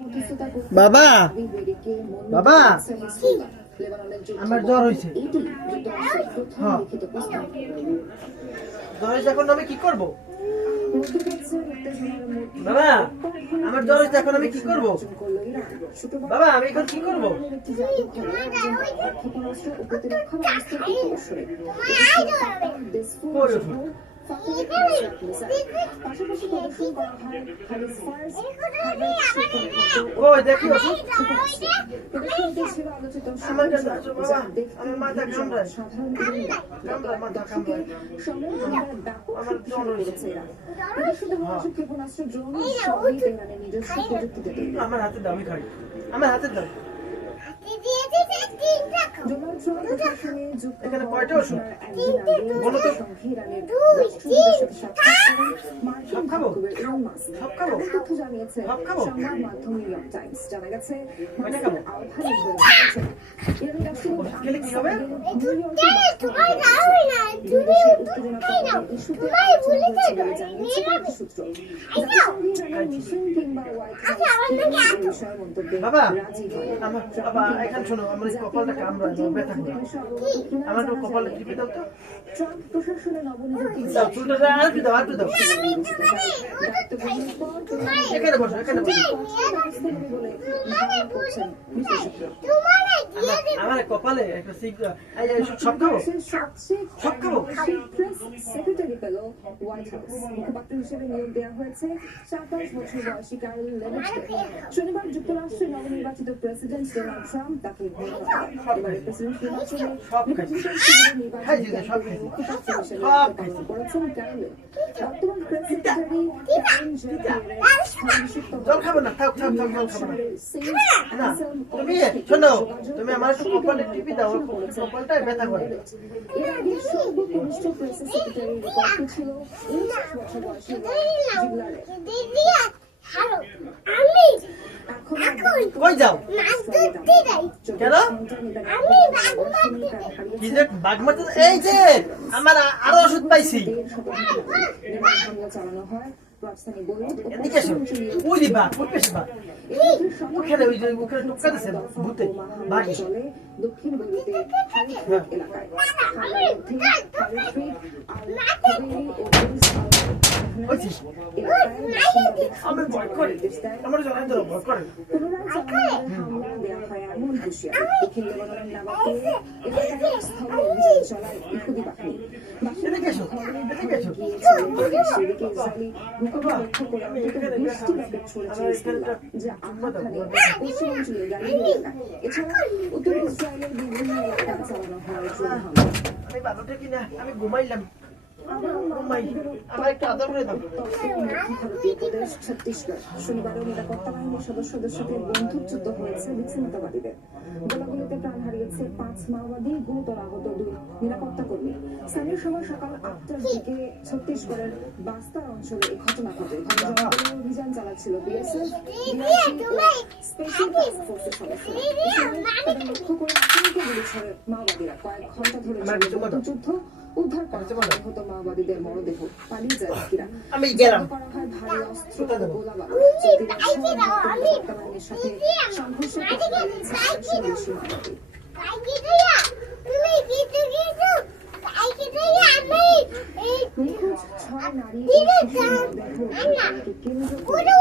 বাবা বাবা আমার জ্বর হয়েছে। হ্যাঁ জ্বর হয়েছে, এখন আমি কি করব? বাবা আমার জ্বর হয়েছে, এখন আমি কি করব? বাবা আমি এখন কি করব? ওই দেখি আমার মাথা কামড়ায়, মাথা কামড়ায়, আমার জ্বর হয়েছে। আমার হাতে দাও, আমি খাই, আমার হাতে দাও। এখানে কয়টা ওষুধ বলো তো? সব খাবো, সব খাবো, সব খাবো, খেলে কি হবে? বাবা বাবা এখানে শোনো, আমার কপালটা কামড়ায়, ব্যথা করে, আমার কপালে টিপে দাও তো। এখানে বসো, এখানে বসো। আমার কপালে একটা সব খাবো, সব খাবো। সেক্রেটারি পেল হোয়াইট হাউস। মুখপাত্র হিসেবে নিয়োগ দেওয়া হয়েছে 27 বছর বয়সী ক্যারল লেভিটকে। শনিবার যুক্তরাষ্ট্রের নবনির্বাচিত প্রেসিডেন্ট ডোনাল্ড ট্রাম্প তাকে ঘোষণা করেন। এবারের প্রেসিডেন্ট নির্বাচনে মুখপাত্র হিসেবে দায়িত্ব পালন করেছেন ক্যারল। বর্তমান প্রেস সেক্রেটারি ক্যারেন জল খাবো না, থাক থাক থাক, জল খাবো না। তুমি শোনো, তুমি আমার একটু কপালে টিপে দাও, কপালটায় ব্যথা করে। এর আগে সর্বকনিষ্ঠ প্রেস সেক্রেটারি রেকর্ড ছিল 19 বছর বয়সী জিগলারে। কই যাও? কেন? কি যে বাঘ মারতে? এই যে আমার আরো ওষুধ পাইছি। চালানো হয় রাজধানী বৈরুত। এদিকে এসো। ওই দিবা, ওই পেছে বা। ওখানে ওই যে ওখানে টুকা দিছে ভূতে, বাঘি। দক্ষিণ বৈরুতে হারিফ এলাকায় আমি ভয় করি, আমার জন্য ভয় করে। হামলা দেওয়া হয় এমন হুঁশিয়ারি। দক্ষিণ লেবাননের নাবাতে এলাকায় স্থলে অভিযান চালায় ইহুদি বাহিনী। এদিকে এসো, এদিকে এসো। সেদিকে ইসরায়েলি ভূকম্প লক্ষ্য করে অন্তত 20টি রকেট ছড়েছে হিজবুল্লাহ, যা আঘাত হানে পশ্চিমাঞ্চলীয় গালিলি এলাকায়। এছাড়া উত্তর ইসরায়েলের বিভিন্ন এলাকায় চালানো হয় ড্রোন হামলা। আমি বাবাটা কিনা আমি ঘুমাইলাম, আমার একটা আদর করে দাও। ভারতীয় প্রদেশ ছত্তিশগড় শনিবারও নিরাপত্তা বাহিনীর সদস্যদের সাথে বন্দুকযুদ্ধ হয়েছে বিচ্ছিন্নতাবাদীদের। গোলাগুলিতে প্রাণ হারিয়েছে 5 মাওবাদী, গুরুতর আহত 2 নিরাপত্তা কর্মী। স্থানীয় সময় সকাল 8টার দিকে ছত্তিশগড়ের বাস্তার অঞ্চলে এই ঘটনা ঘটে। ঘটনাস্থলে অভিযান চালাচ্ছিল বিএসএফ, স্পেশাল টাস্ক ফোর্সের সদস্যরা। এই সময় তাদের লক্ষ্য করে আতঙ্কে গুলি ছড়ে মাওবাদীরা। কয়েক ঘন্টা ধরে যুদ্ধ উদ্ধার করা আহত মাওবাদীদের মরদেহ। পালিয়ে যায় বাকিরা। করা হয় ভারী অস্ত্র ও গোলাবারুদ। বাহিনীর সাথে সংঘর্ষে নিখোঁজ 6 নারী ও শিশুর মরদেহ কেন্দ্র করে